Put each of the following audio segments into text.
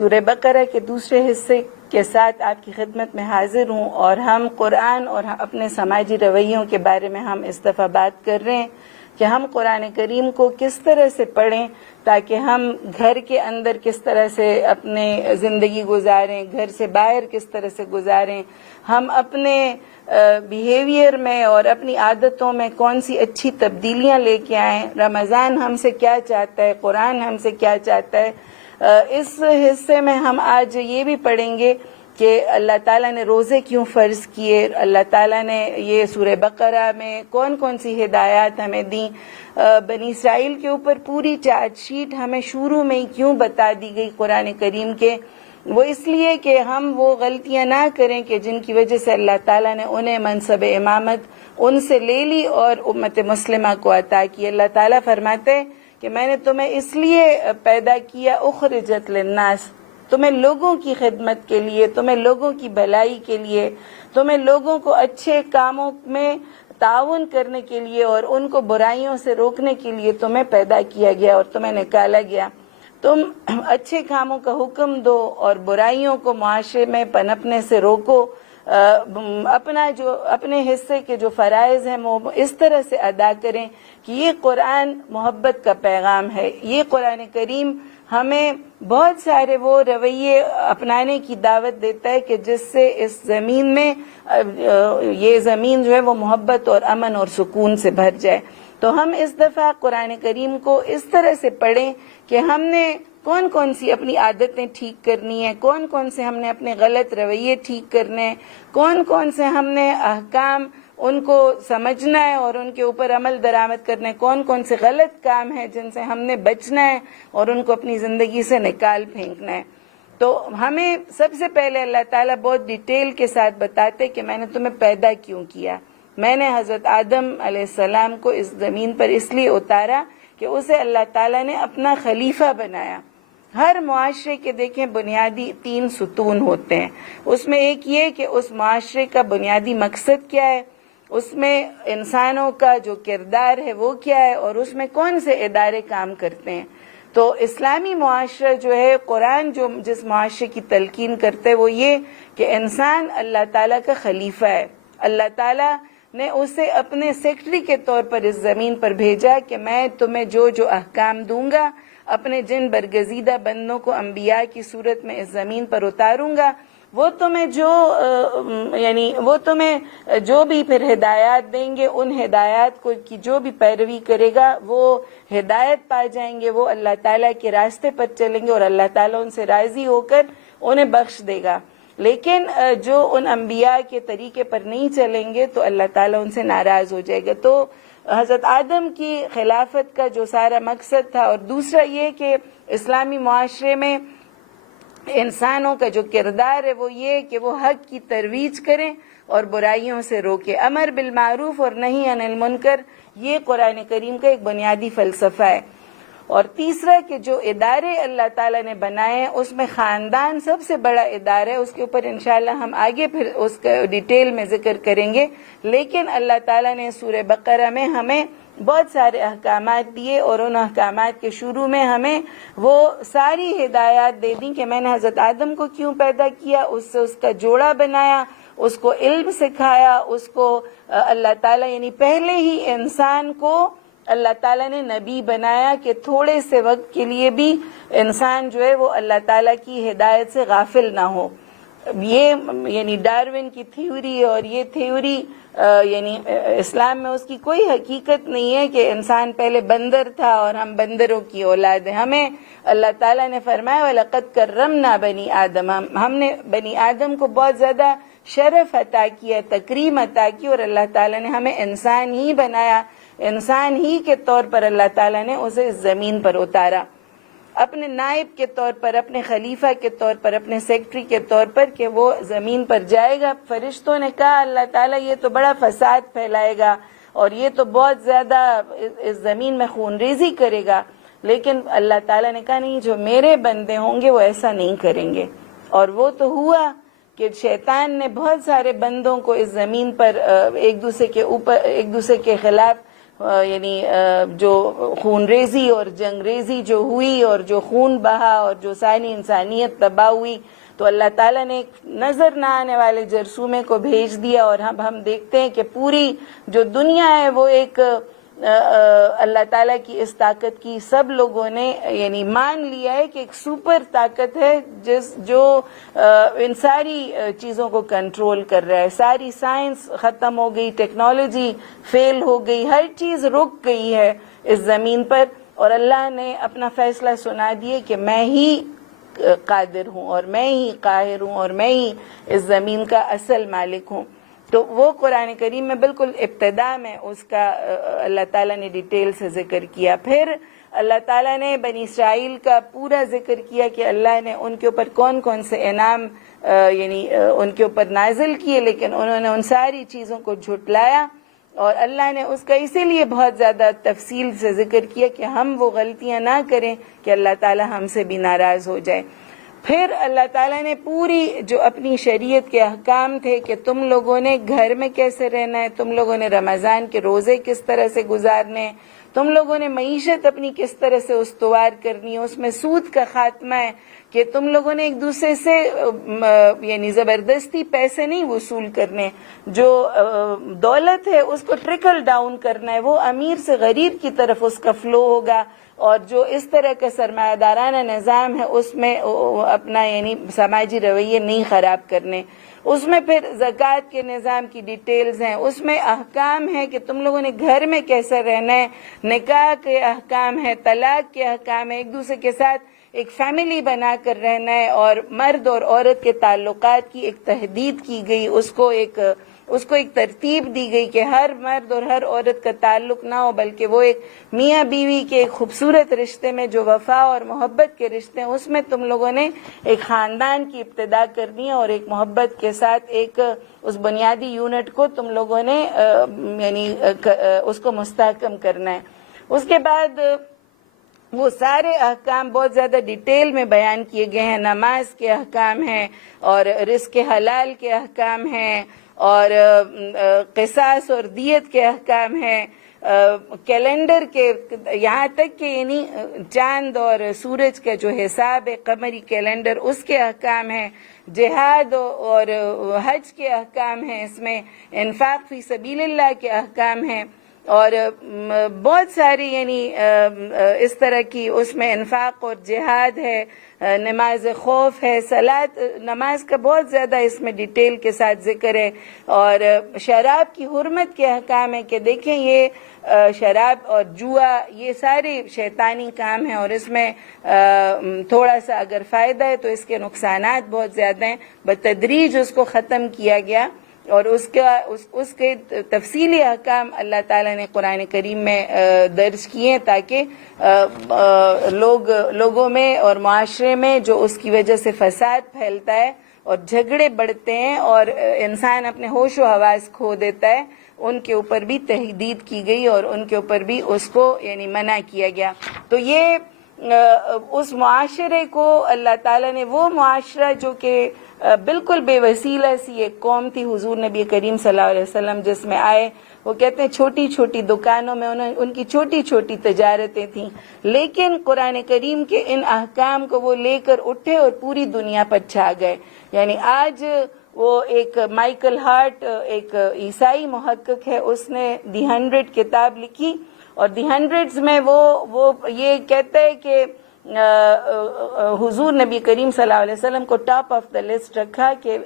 سورہ بقرہ کے دوسرے حصے کے ساتھ آپ کی خدمت میں حاضر ہوں، اور ہم قرآن اور اپنے سماجی رویوں کے بارے میں ہم اس دفعہ بات کر رہے ہیں کہ ہم قرآن کریم کو کس طرح سے پڑھیں تاکہ ہم گھر کے اندر کس طرح سے اپنے زندگی گزاریں، گھر سے باہر کس طرح سے گزاریں، ہم اپنے بیہیویئر میں اور اپنی عادتوں میں کون سی اچھی تبدیلیاں لے کے آئیں، رمضان ہم سے کیا چاہتا ہے، قرآن ہم سے کیا چاہتا ہے۔ اس حصے میں ہم آج یہ بھی پڑھیں گے کہ اللہ تعالیٰ نے روزے کیوں فرض کیے، اللہ تعالیٰ نے یہ سورہ بقرہ میں کون کون سی ہدایات ہمیں دیں، بنی اسرائیل کے اوپر پوری چارج شیٹ ہمیں شروع میں ہی کیوں بتا دی گئی قرآن کریم کے، وہ اس لیے کہ ہم وہ غلطیاں نہ کریں کہ جن کی وجہ سے اللہ تعالیٰ نے انہیں منصب امامت ان سے لے لی اور امت مسلمہ کو عطا کی۔ اللہ تعالیٰ فرماتے ہیں کہ میں نے تمہیں اس لیے پیدا کیا، اخرجت للناس، تمہیں لوگوں کی خدمت کے لیے، تمہیں لوگوں کی بھلائی کے لیے، تمہیں لوگوں کو اچھے کاموں میں تعاون کرنے کے لیے اور ان کو برائیوں سے روکنے کے لیے تمہیں پیدا کیا گیا اور تمہیں نکالا گیا۔ تم اچھے کاموں کا حکم دو اور برائیوں کو معاشرے میں پنپنے سے روکو، اپنے حصے کے جو فرائض ہیں وہ اس طرح سے ادا کریں کہ یہ قرآن محبت کا پیغام ہے۔ یہ قرآن کریم ہمیں بہت سارے وہ رویے اپنانے کی دعوت دیتا ہے کہ جس سے اس زمین میں یہ زمین جو ہے وہ محبت اور امن اور سکون سے بھر جائے۔ تو ہم اس دفعہ قرآن کریم کو اس طرح سے پڑھیں کہ ہم نے کون کون سی اپنی عادتیں ٹھیک کرنی ہیں، کون کون سے ہم نے اپنے غلط رویے ٹھیک کرنے ہیں، کون کون سے ہم نے احکام ان کو سمجھنا ہے اور ان کے اوپر عمل درآمد کرنا ہے، کون کون سے غلط کام ہیں جن سے ہم نے بچنا ہے اور ان کو اپنی زندگی سے نکال پھینکنا ہے۔ تو ہمیں سب سے پہلے اللہ تعالیٰ بہت ڈیٹیل کے ساتھ بتاتے کہ میں نے تمہیں پیدا کیوں کیا۔ میں نے حضرت آدم علیہ السلام کو اس زمین پر اس لیے اتارا کہ اسے اللہ تعالیٰ نے اپنا خلیفہ بنایا۔ ہر معاشرے کے دیکھیں بنیادی 3 ستون ہوتے ہیں، اس میں ایک یہ کہ اس معاشرے کا بنیادی مقصد کیا ہے، اس میں انسانوں کا جو کردار ہے وہ کیا ہے، اور اس میں کون سے ادارے کام کرتے ہیں۔ تو اسلامی معاشرہ جو ہے، قرآن جو جس معاشرے کی تلقین کرتے وہ یہ کہ انسان اللہ تعالیٰ کا خلیفہ ہے۔ اللہ تعالیٰ نے اسے اپنے سیکرٹری کے طور پر اس زمین پر بھیجا کہ میں تمہیں جو احکام دوں گا، اپنے جن برگزیدہ بندوں کو انبیاء کی صورت میں اس زمین پر اتاروں گا، وہ تمہیں جو بھی پھر ہدایات دیں گے، ان ہدایات کو کی جو بھی پیروی کرے گا وہ ہدایت پا جائیں گے، وہ اللہ تعالیٰ کے راستے پر چلیں گے اور اللہ تعالیٰ ان سے راضی ہو کر انہیں بخش دے گا۔ لیکن جو ان انبیاء کے طریقے پر نہیں چلیں گے تو اللہ تعالیٰ ان سے ناراض ہو جائے گا۔ تو حضرت آدم کی خلافت کا جو سارا مقصد تھا، اور دوسرا یہ کہ اسلامی معاشرے میں انسانوں کا جو کردار ہے وہ یہ کہ وہ حق کی ترویج کریں اور برائیوں سے روکیں، امر بالمعروف اور نہی عن المنکر، یہ قرآن کریم کا ایک بنیادی فلسفہ ہے۔ اور تیسرا کہ جو ادارے اللہ تعالیٰ نے بنائے ہیں اس میں خاندان سب سے بڑا ادارہ ہے، اس کے اوپر انشاءاللہ ہم آگے پھر اس کا ڈیٹیل میں ذکر کریں گے، لیکن اللہ تعالیٰ نے سورہ بقرہ میں ہمیں بہت سارے احکامات دیے اور ان احکامات کے شروع میں ہمیں وہ ساری ہدایات دے دیں کہ میں نے حضرت آدم کو کیوں پیدا کیا، اس سے اس کا جوڑا بنایا، اس کو علم سکھایا، اس کو اللہ تعالیٰ یعنی پہلے ہی انسان کو اللہ تعالیٰ نے نبی بنایا کہ تھوڑے سے وقت کے لیے بھی انسان جو ہے وہ اللہ تعالیٰ کی ہدایت سے غافل نہ ہو۔ یہ یعنی ڈارون کی تھیوری اور یہ تھیوری یعنی اسلام میں اس کی کوئی حقیقت نہیں ہے کہ انسان پہلے بندر تھا اور ہم بندروں کی اولاد ہیں۔ ہمیں اللہ تعالیٰ نے فرمایا وَلَقَدْ كَرَّمْنَا بَنِي آدَمَ، ہم نے بنی آدم کو بہت زیادہ شرف عطا کیا، تکریم عطا کی، اور اللہ تعالیٰ نے ہمیں انسان ہی بنایا، انسان ہی کے طور پر اللہ تعالیٰ نے اسے اس زمین پر اتارا، اپنے نائب کے طور پر، اپنے خلیفہ کے طور پر، اپنے سیکرٹری کے طور پر کہ وہ زمین پر جائے گا۔ فرشتوں نے کہا اللہ تعالیٰ یہ تو بڑا فساد پھیلائے گا اور یہ تو بہت زیادہ اس زمین میں خون ریزی کرے گا، لیکن اللہ تعالیٰ نے کہا نہیں، جو میرے بندے ہوں گے وہ ایسا نہیں کریں گے۔ اور وہ تو ہوا کہ شیطان نے بہت سارے بندوں کو اس زمین پر ایک دوسرے کے خلاف یعنی جو خون ریزی اور جنگ ریزی جو ہوئی اور جو خون بہا اور جو ساری انسانیت تباہ ہوئی، تو اللہ تعالیٰ نے ایک نظر نہ آنے والے جرثومے کو بھیج دیا، اور ہم دیکھتے ہیں کہ پوری جو دنیا ہے وہ ایک اللہ تعالیٰ کی اس طاقت کی سب لوگوں نے یعنی مان لیا ہے کہ ایک سپر طاقت ہے جو ان ساری چیزوں کو کنٹرول کر رہا ہے. ساری سائنس ختم ہو گئی، ٹیکنالوجی فیل ہو گئی، ہر چیز رک گئی ہے اس زمین پر، اور اللہ نے اپنا فیصلہ سنا دیے کہ میں ہی قادر ہوں اور میں ہی قاہر ہوں اور میں ہی اس زمین کا اصل مالک ہوں. تو وہ قرآن کریم میں بالکل ابتدا میں اس کا اللہ تعالیٰ نے ڈیٹیل سے ذکر کیا. پھر اللہ تعالیٰ نے بنی اسرائیل کا پورا ذکر کیا کہ اللہ نے ان کے اوپر کون کون سے انعام یعنی ان کے اوپر نازل کیے، لیکن انہوں نے ان ساری چیزوں کو جھٹلایا، اور اللہ نے اس کا اسی لیے بہت زیادہ تفصیل سے ذکر کیا کہ ہم وہ غلطیاں نہ کریں کہ اللہ تعالیٰ ہم سے بھی ناراض ہو جائے. پھر اللہ تعالیٰ نے پوری جو اپنی شریعت کے احکام تھے کہ تم لوگوں نے گھر میں کیسے رہنا ہے، تم لوگوں نے رمضان کے روزے کس طرح سے گزارنے ہیں، تم لوگوں نے معیشت اپنی کس طرح سے استوار کرنی ہے، اس میں سود کا خاتمہ ہے کہ تم لوگوں نے ایک دوسرے سے یعنی زبردستی پیسے نہیں وصول کرنے، جو دولت ہے اس کو ٹرکل ڈاؤن کرنا ہے، وہ امیر سے غریب کی طرف اس کا فلو ہوگا، اور جو اس طرح کا سرمایہ دارانہ نظام ہے اس میں اپنا یعنی سماجی رویے نہیں خراب کرنے. اس میں پھر زکوٰۃ کے نظام کی ڈیٹیلز ہیں، اس میں احکام ہے کہ تم لوگوں نے گھر میں کیسے رہنا ہے، نکاح کے احکام ہے، طلاق کے احکام ہے، ایک دوسرے کے ساتھ ایک فیملی بنا کر رہنا ہے، اور مرد اور عورت کے تعلقات کی ایک تحدید کی گئی، اس کو ایک ترتیب دی گئی کہ ہر مرد اور ہر عورت کا تعلق نہ ہو، بلکہ وہ ایک میاں بیوی کے ایک خوبصورت رشتے میں جو وفا اور محبت کے رشتے ہیں اس میں تم لوگوں نے ایک خاندان کی ابتدا کرنی ہے، اور ایک محبت کے ساتھ ایک اس بنیادی یونٹ کو تم لوگوں نے یعنی اس کو مستحکم کرنا ہے. اس کے بعد وہ سارے احکام بہت زیادہ ڈیٹیل میں بیان کیے گئے ہیں. نماز کے احکام ہیں، اور رزق حلال کے احکام ہیں، اور قصاص اور دیت کے احکام ہیں، کیلنڈر کے یہاں تک کہ یعنی چاند اور سورج کا جو حساب ہے قمری کیلنڈر اس کے احکام ہیں، جہاد اور حج کے احکام ہیں، اس میں انفاق فی سبیل اللہ کے احکام ہیں، اور بہت ساری یعنی اس طرح کی اس میں انفاق اور جہاد ہے، نماز خوف ہے، صلاۃ نماز کا بہت زیادہ اس میں ڈیٹیل کے ساتھ ذکر ہے، اور شراب کی حرمت کے احکام ہے کہ دیکھیں یہ شراب اور جوا یہ سارے شیطانی کام ہیں، اور اس میں تھوڑا سا اگر فائدہ ہے تو اس کے نقصانات بہت زیادہ ہیں. بتدریج اس کو ختم کیا گیا، اور اس کے تفصیلی احکام اللہ تعالیٰ نے قرآن کریم میں درج کیے ہیں تاکہ لوگوں میں اور معاشرے میں جو اس کی وجہ سے فساد پھیلتا ہے اور جھگڑے بڑھتے ہیں اور انسان اپنے ہوش و حواس کھو دیتا ہے، ان کے اوپر بھی تحدید کی گئی اور ان کے اوپر بھی اس کو یعنی منع کیا گیا. تو یہ اس معاشرے کو اللہ تعالیٰ نے، وہ معاشرہ جو کہ بالکل بے وسیلہ سی ایک قوم تھی، حضور نبی کریم صلی اللہ علیہ وسلم جس میں آئے، وہ کہتے ہیں چھوٹی چھوٹی دکانوں میں ان کی چھوٹی چھوٹی تجارتیں تھیں، لیکن قرآن کریم کے ان احکام کو وہ لے کر اٹھے اور پوری دنیا پر چھا گئے. یعنی آج وہ ایک مائیکل ہارٹ ایک عیسائی محقق ہے، اس نے دی 100 کتاب لکھی، اور دی 100 میں وہ یہ کہتا ہے کہ حضور نبی کریم صلی اللہ علیہ وسلم کو ٹاپ آف دا لسٹ رکھا کہ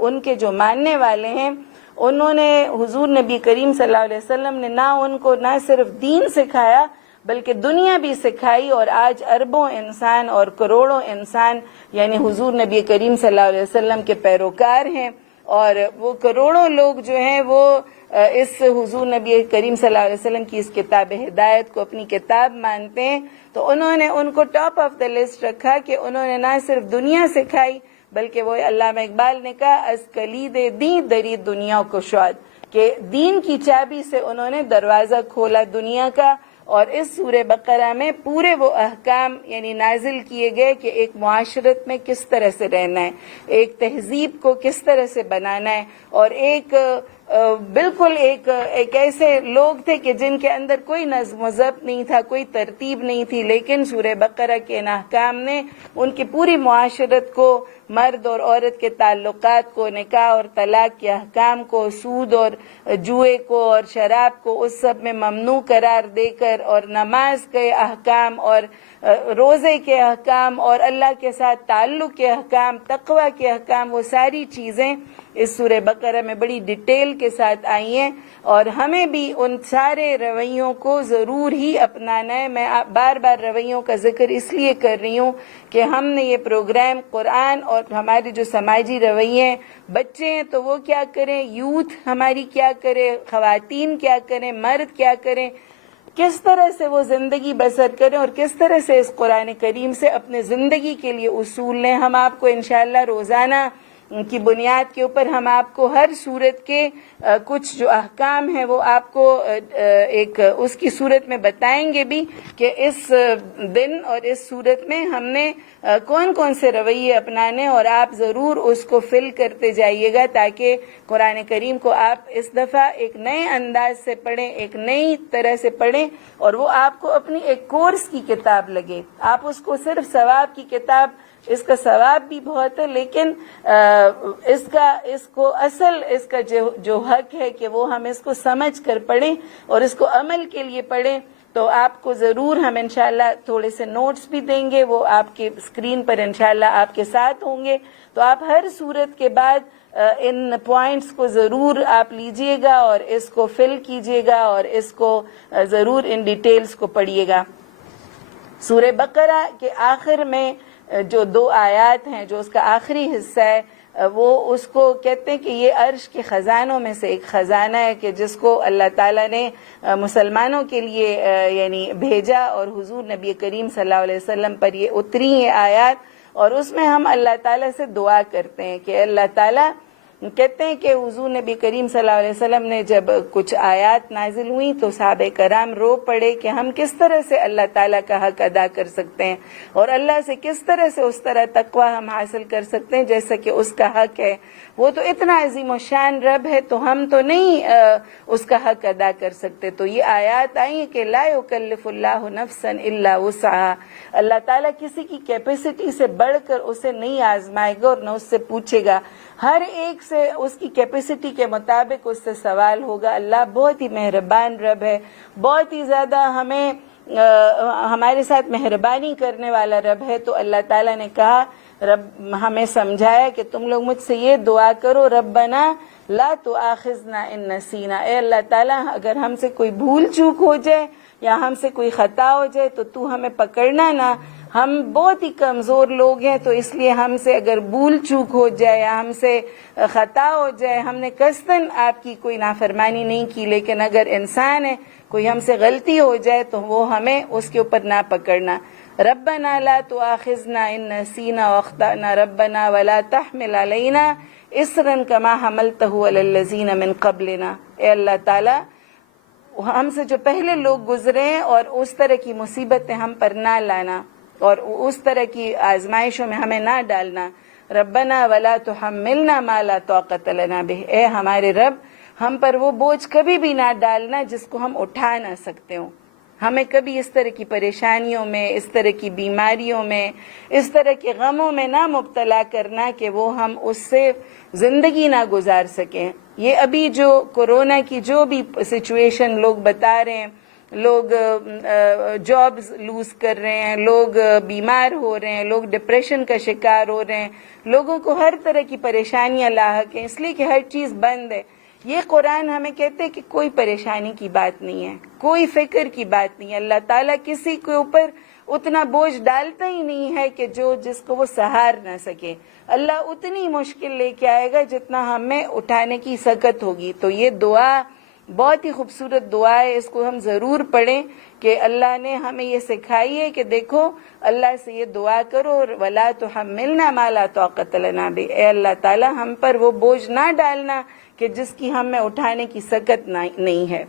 ان کے جو ماننے والے ہیں انہوں نے حضور نبی کریم صلی اللہ علیہ وسلم نے نہ ان کو نہ صرف دین سکھایا بلکہ دنیا بھی سکھائی، اور آج اربوں انسان اور کروڑوں انسان یعنی حضور نبی کریم صلی اللہ علیہ وسلم کے پیروکار ہیں، اور وہ کروڑوں لوگ جو ہیں وہ اس حضور نبی کریم صلی اللہ علیہ وسلم کی اس کتاب ہدایت کو اپنی کتاب مانتے ہیں. تو انہوں نے ان کو ٹاپ آف دا لسٹ رکھا کہ انہوں نے نہ صرف دنیا سکھائی بلکہ وہ علامہ اقبال نے کہا از کلید دین دری دنیا کو شاد، کہ دین کی چابی سے انہوں نے دروازہ کھولا دنیا کا. اور اس سورہ بقرہ میں پورے وہ احکام یعنی نازل کیے گئے کہ ایک معاشرت میں کس طرح سے رہنا ہے، ایک تہذیب کو کس طرح سے بنانا ہے، اور ایک بالکل ایک ایسے لوگ تھے کہ جن کے اندر کوئی نظم و ضبط نہیں تھا، کوئی ترتیب نہیں تھی، لیکن سورہ بقرہ کے ان احکام نے ان کی پوری معاشرت کو، مرد اور عورت کے تعلقات کو، نکاح اور طلاق کے احکام کو، سود اور جوئے کو اور شراب کو، اس سب میں ممنوع قرار دے کر، اور نماز کے احکام اور روزے کے احکام اور اللہ کے ساتھ تعلق کے احکام، تقوی کے احکام، وہ ساری چیزیں اس سورہ بقرہ میں بڑی ڈیٹیل کے ساتھ آئی ہیں، اور ہمیں بھی ان سارے رویوں کو ضرور ہی اپنانا ہے۔ میں بار بار رویوں کا ذکر اس لیے کر رہی ہوں کہ ہم نے یہ پروگرام قرآن اور ہمارے جو سماجی رویے ہیں، بچے ہیں تو وہ کیا کریں، یوتھ ہماری کیا کرے، خواتین کیا کریں، مرد کیا کریں، کس طرح سے وہ زندگی بسر کریں اور کس طرح سے اس قرآن کریم سے اپنے زندگی کے لیے اصول لیں۔ ہم آپ کو انشاءاللہ روزانہ کی بنیاد کے اوپر ہم آپ کو ہر صورت کے کچھ جو احکام ہیں وہ آپ کو ایک اس کی صورت میں بتائیں گے بھی کہ اس دن اور اس صورت میں ہم نے کون کون سے رویے اپنانے، اور آپ ضرور اس کو فل کرتے جائیے گا تاکہ قرآن کریم کو آپ اس دفعہ ایک نئے انداز سے پڑھیں، ایک نئی طرح سے پڑھیں، اور وہ آپ کو اپنی ایک کورس کی کتاب لگے۔ آپ اس کو صرف ثواب کی کتاب، اس کا ثواب بھی بہت ہے، لیکن اس کو اصل اس کا جو حق ہے کہ وہ ہم اس کو سمجھ کر پڑھیں اور اس کو عمل کے لیے پڑھیں۔ تو آپ کو ضرور ہم انشاءاللہ تھوڑے سے نوٹس بھی دیں گے، وہ آپ کے اسکرین پر انشاءاللہ آپ کے ساتھ ہوں گے، تو آپ ہر صورت کے بعد ان پوائنٹس کو ضرور آپ لیجئے گا اور اس کو فل کیجئے گا اور اس کو ضرور ان ڈیٹیلز کو پڑھیے گا۔ سورہ بقرہ کے آخر میں جو 2 آیات ہیں، جو اس کا آخری حصہ ہے، وہ اس کو کہتے ہیں کہ یہ عرش کے خزانوں میں سے ایک خزانہ ہے کہ جس کو اللہ تعالیٰ نے مسلمانوں کے لیے یعنی بھیجا، اور حضور نبی کریم صلی اللہ علیہ وسلم پر یہ اتری یہ آیات، اور اس میں ہم اللہ تعالیٰ سے دعا کرتے ہیں کہ اللہ تعالیٰ، کہتے ہیں کہ حضور نبی کریم صلی اللہ علیہ وسلم نے جب کچھ آیات نازل ہوئیں تو صحابہ کرام رو پڑے کہ ہم کس طرح سے اللہ تعالیٰ کا حق ادا کر سکتے ہیں اور اللہ سے کس طرح سے اس طرح تقوی ہم حاصل کر سکتے ہیں جیسا کہ اس کا حق ہے۔ وہ تو اتنا عظیم و شان رب ہے، تو ہم تو نہیں اس کا حق ادا کر سکتے۔ تو یہ آیات آئی ہیں کہ لا یکلف اللہ نفسا الا وسعها، اللہ تعالیٰ کسی کی کیپیسٹی سے بڑھ کر اسے نہیں آزمائے گا اور نہ اس سے پوچھے گا، ہر ایک سے اس کی کیپیسٹی کے مطابق اس سے سوال ہوگا۔ اللہ بہت ہی مہربان رب ہے، بہت ہی زیادہ ہمارے ساتھ مہربانی کرنے والا رب ہے۔ تو اللہ تعالیٰ نے کہا، رب ہمیں سمجھایا کہ تم لوگ مجھ سے یہ دعا کرو، ربنا لا تؤاخذنا ان نسینا، اے اللہ تعالیٰ اگر ہم سے کوئی بھول چوک ہو جائے یا ہم سے کوئی خطا ہو جائے تو ہمیں پکڑنا نہ، ہم بہت ہی کمزور لوگ ہیں، تو اس لیے ہم سے اگر بھول چوک ہو جائے یا ہم سے خطا ہو جائے، ہم نے قصداً آپ کی کوئی نافرمانی نہیں کی، لیکن اگر انسان ہے کوئی ہم سے غلطی ہو جائے تو وہ ہمیں اس کے اوپر نہ پکڑنا۔ ربنا لا تؤاخذنا ان نسینا واخطأنا ربنا ولا تحمل علینا اصرا کما حملته علی الذین من قبلنا، اے اللہ تعالیٰ ہم سے جو پہلے لوگ گزرے ہیں اور اس طرح کی مصیبتیں ہم پر نہ لانا اور اس طرح کی آزمائشوں میں ہمیں نہ ڈالنا۔ ربنا ولا تحملنا ما لا طاقت لنا به، اے ہمارے رب ہم پر وہ بوجھ کبھی بھی نہ ڈالنا جس کو ہم اٹھا نہ سکتے ہوں، ہمیں کبھی اس طرح کی پریشانیوں میں، اس طرح کی بیماریوں میں، اس طرح کے غموں میں نہ مبتلا کرنا کہ وہ ہم اس سے زندگی نہ گزار سکیں۔ یہ ابھی جو کورونا کی جو بھی سچویشن لوگ بتا رہے ہیں، لوگ جابز لوز کر رہے ہیں، لوگ بیمار ہو رہے ہیں، لوگ ڈپریشن کا شکار ہو رہے ہیں، لوگوں کو ہر طرح کی پریشانیاں لاحق ہیں، اس لیے کہ ہر چیز بند ہے۔ یہ قرآن ہمیں کہتے ہیں کہ کوئی پریشانی کی بات نہیں ہے، کوئی فکر کی بات نہیں ہے، اللہ تعالیٰ کسی کے اوپر اتنا بوجھ ڈالتا ہی نہیں ہے کہ جس کو وہ سہار نہ سکے۔ اللہ اتنی مشکل لے کے آئے گا جتنا ہمیں اٹھانے کی سکت ہوگی۔ تو یہ دعا بہت ہی خوبصورت دعا ہے، اس کو ہم ضرور پڑھیں کہ اللہ نے ہمیں یہ سکھائی ہے کہ دیکھو اللہ سے یہ دعا کرو، ولا تحملنا ما لا طاقت لنا به، اے اللہ تعالیٰ ہم پر وہ بوجھ نہ ڈالنا کہ جس کی ہمیں اٹھانے کی سکت نہیں ہے۔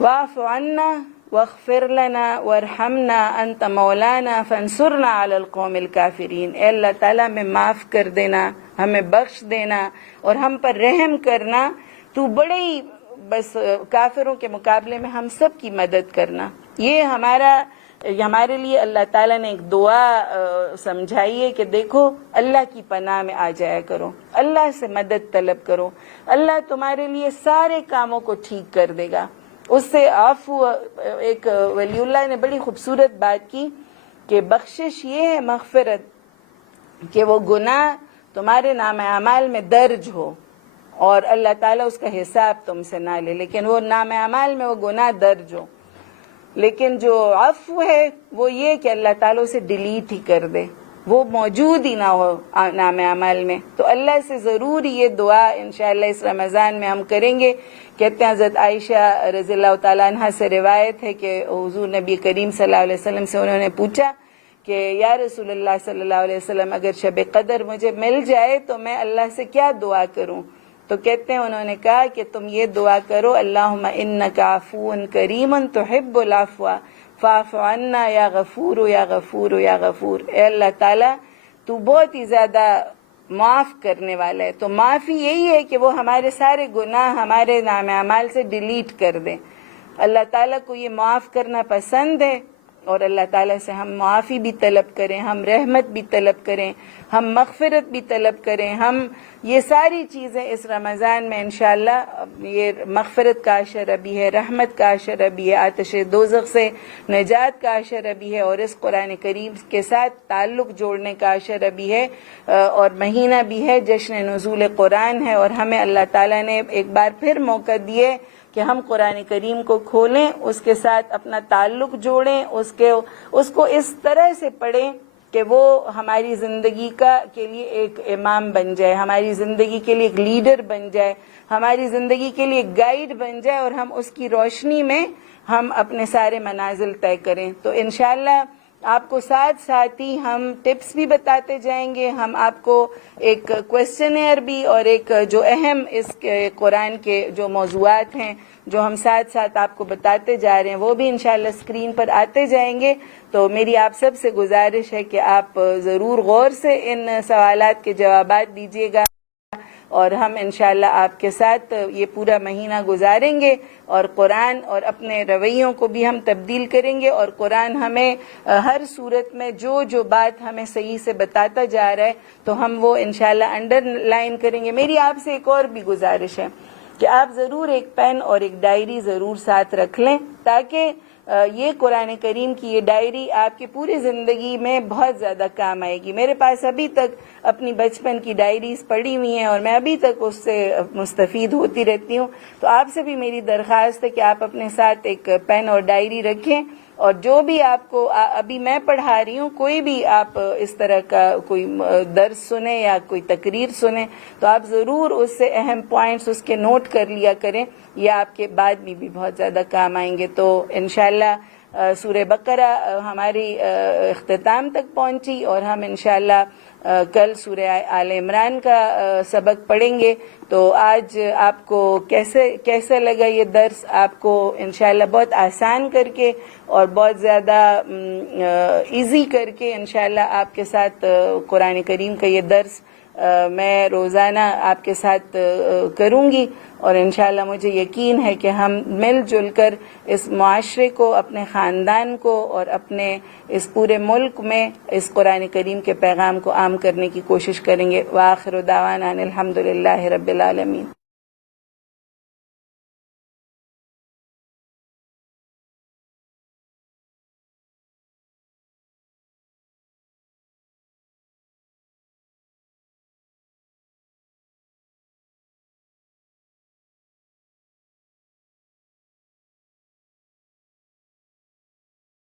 واعف عنا واغفر لنا وارحمنا انت مولانا فانصرنا علی القوم الکافرین، اے اللہ تعالیٰ ہمیں معاف کر دینا، ہمیں بخش دینا اور ہم پر رحم کرنا، تو بڑے ہی بس کافروں کے مقابلے میں ہم سب کی مدد کرنا. یہ ہمارے لیے اللہ تعالیٰ نے ایک دعا سمجھائی ہے کہ دیکھو اللہ کی پناہ میں آ جایا کرو, اللہ سے مدد طلب کرو, اللہ تمہارے لیے سارے کاموں کو ٹھیک کر دے گا. اس سے عفو, ایک ولی اللہ نے بڑی خوبصورت بات کی کہ بخشش یہ ہے مغفرت کہ وہ گناہ تمہارے نام اعمال میں درج ہو اور اللہ تعالیٰ اس کا حساب تم سے نہ لے, لیکن وہ نام اعمال میں وہ گناہ درج ہو. لیکن جو عفو ہے وہ یہ کہ اللہ تعالیٰ اسے ڈیلیٹ ہی کر دے, وہ موجود ہی نہ ہو نام اعمال میں. تو اللہ سے ضرور یہ دعا انشاءاللہ اس رمضان میں ہم کریں گے. کہتے ہیں حضرت عائشہ رضی اللہ تعالیٰ عنہ سے روایت ہے کہ حضور نبی کریم صلی اللہ علیہ وسلم سے انہوں نے پوچھا کہ یا رسول اللہ صلی اللہ علیہ وسلم اگر شب قدر مجھے مل جائے تو میں اللہ سے کیا دعا کروں؟ تو کہتے ہیں انہوں نے کہا کہ تم یہ دعا کرو, اللہم انک عفو کریم تحب العفو فاعف عنا یا غفور یا غفور یا غفور. اے اللہ تعالیٰ تو بہت ہی زیادہ معاف کرنے والا ہے, تو معافی یہی ہے کہ وہ ہمارے سارے گناہ ہمارے نام اعمال سے ڈیلیٹ کر دے. اللہ تعالیٰ کو یہ معاف کرنا پسند ہے اور اللہ تعالیٰ سے ہم معافی بھی طلب کریں, ہم رحمت بھی طلب کریں, ہم مغفرت بھی طلب کریں. ہم یہ ساری چیزیں اس رمضان میں انشاءاللہ یہ مغفرت کا عشرہ بھی ہے, رحمت کا عشرہ بھی ہے, آتش دوزخ سے نجات کا عشرہ بھی ہے, اور اس قرآن کریم کے ساتھ تعلق جوڑنے کا عشرہ بھی ہے, اور مہینہ بھی ہے, جشن نزول قرآن ہے. اور ہمیں اللہ تعالیٰ نے ایک بار پھر موقع دیے کہ ہم قرآن کریم کو کھولیں, اس کے ساتھ اپنا تعلق جوڑیں, اس کو اس طرح سے پڑھیں کہ وہ ہماری زندگی کے لیے ایک امام بن جائے, ہماری زندگی کے لیے ایک لیڈر بن جائے, ہماری زندگی کے لیے ایک گائیڈ بن جائے, اور ہم اس کی روشنی میں ہم اپنے سارے منازل طے کریں. تو انشاءاللہ آپ کو ساتھ ساتھ ہی ہم ٹپس بھی بتاتے جائیں گے, ہم آپ کو ایک کویسچنئر بھی اور ایک جو اہم اس کے قرآن کے جو موضوعات ہیں جو ہم ساتھ ساتھ آپ کو بتاتے جا رہے ہیں وہ بھی انشاءاللہ اسکرین پر آتے جائیں گے. تو میری آپ سب سے گزارش ہے کہ آپ ضرور غور سے ان سوالات کے جوابات دیجیے گا, اور ہم انشاءاللہ آپ کے ساتھ یہ پورا مہینہ گزاریں گے, اور قرآن اور اپنے رویوں کو بھی ہم تبدیل کریں گے, اور قرآن ہمیں ہر صورت میں جو بات ہمیں صحیح سے بتاتا جا رہا ہے تو ہم وہ انشاءاللہ انڈر لائن کریں گے. میری آپ سے ایک اور بھی گزارش ہے کہ آپ ضرور ایک پین اور ایک ڈائری ضرور ساتھ رکھ لیں, تاکہ یہ قرآن کریم کی یہ ڈائری آپ کی پوری زندگی میں بہت زیادہ کام آئے گی. میرے پاس ابھی تک اپنی بچپن کی ڈائریز پڑھی ہوئی ہیں اور میں ابھی تک اس سے مستفید ہوتی رہتی ہوں. تو آپ سے بھی میری درخواست ہے کہ آپ اپنے ساتھ ایک پین اور ڈائری رکھیں, اور جو بھی آپ کو ابھی میں پڑھا رہی ہوں کوئی بھی آپ اس طرح کا کوئی درس سنیں یا کوئی تقریر سنیں تو آپ ضرور اس سے اہم پوائنٹس اس کے نوٹ کر لیا کریں, یہ آپ کے بعد میں بھی بہت زیادہ کام آئیں گے. تو انشاءاللہ سورہ بقرہ ہماری اختتام تک پہنچی, اور ہم انشاءاللہ کل سورہ آل عمران کا سبق پڑھیں گے. تو آج آپ کو کیسا لگا یہ درس؟ آپ کو انشاءاللہ بہت آسان کر کے اور بہت زیادہ ایزی کر کے انشاءاللہ آپ کے ساتھ قرآن کریم کا یہ درس میں روزانہ آپ کے ساتھ کروں گی, اور انشاءاللہ مجھے یقین ہے کہ ہم مل جل کر اس معاشرے کو, اپنے خاندان کو اور اپنے اس پورے ملک میں اس قرآن کریم کے پیغام کو عام کرنے کی کوشش کریں گے. وآخر دعوانا الحمدللہ رب العالمین.